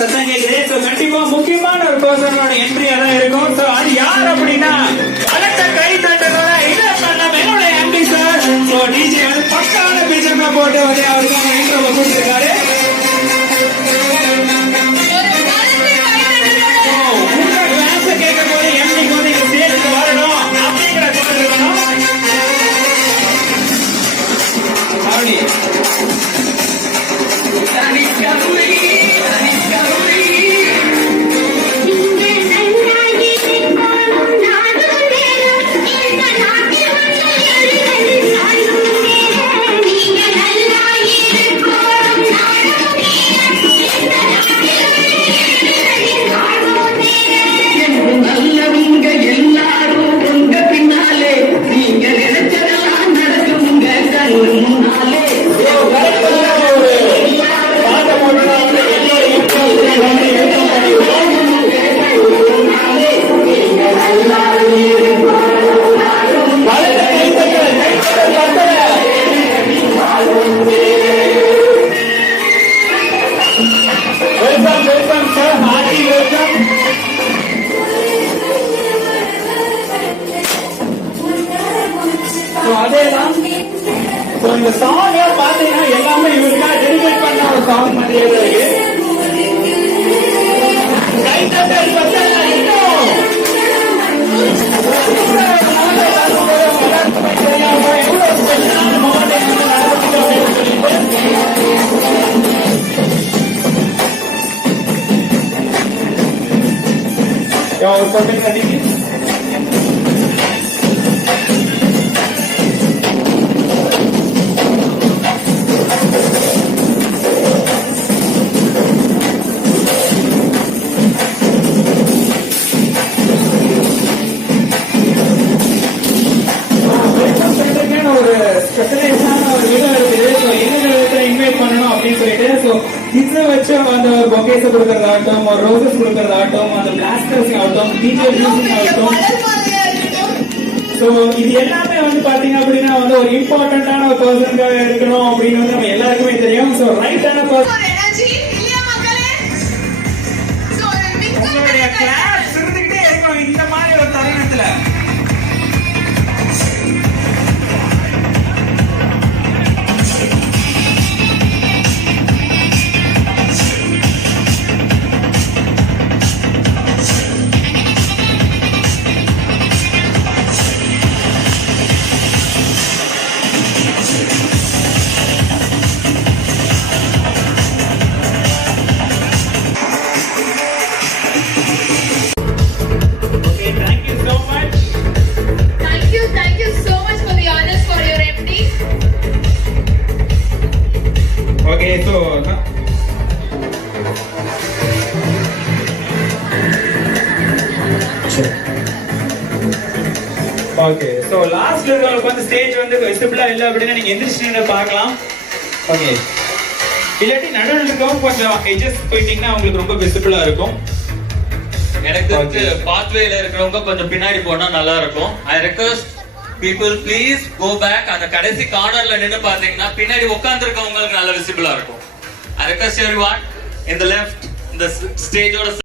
சத்தம் கேக்குது. சோ கண்டிப்பா முக்கியமான ஒரு பர்சனோட என்ட்ரியா தான் இருக்கும். சோ அது யார் அப்படின்னா பலத்த கை தட்டலோட இதை பண்ண என்னோட எம்பி சார். சோ டிஜே வந்து பக்கான பிஜேபி போட்டு வந்து அவருக்கு இன்ட்ரோவை கொடுத்திருக்காரு. உங்க கிளாஸ் கேட்கும் போது எம்பிக்கு வந்து இங்க ஸ்டேஜுக்கு வரணும் அப்படிங்கிற சொல்லிருக்கணும். அப்படி இந்த சாங் பாத்தீங்கன்னா எல்லாமே இவருக்காக டெடிகேட் பண்ண ஒரு சாங் மாதிரியே இருக்கு. கொடுக்கறதாகட்டும், ஒரு ரோசஸ் கொடுக்கறதாகட்டும், அந்த பிளாஸ்டர்ஸ் ஆகட்டும், டிஜே மியூசிக் ஆகட்டும். சோ இது எல்லாமே வந்து பாத்தீங்க அப்படின்னா வந்து ஒரு இம்பார்ட்டன்டான ஒரு பர்சனுக்காக இருக்கணும் அப்படின்னு வந்து நம்ம எல்லாருக்குமே தெரியும். சோ ரைட்டான பர்சன் உங்களுடைய கிளாஸ் இருந்துகிட்டே இருக்கணும் இந்த மாதிரி ஒரு தருணத்துல. ஓகே சோ லாஸ்ட்ல உங்களுக்கு வந்து ஸ்டேஜ் வந்து விசிபிளா இல்ல அப்படினா நீங்க எந்திரிச்சு பார்க்கலாம். ஓகே இல்லாட்டி நடுவுல இருக்கவங்க கொஞ்சம் எட்ஜஸ் போயிட்டீங்கன்னா உங்களுக்கு ரொம்ப விசிபிளா இருக்கும். எனக்கு பாத்வேல இருக்கிறவங்க கொஞ்சம் பின்னாடி போனா நல்லா இருக்கும். ஐ request people please go back. அந்த கடைசி கார்னர்ல நின்னு பாத்தீங்கன்னா பின்னாடி உட்கார்ந்திருக்கவங்களுக்கு நல்ல விசிபிளா இருக்கும். I request everyone in the left, the stage or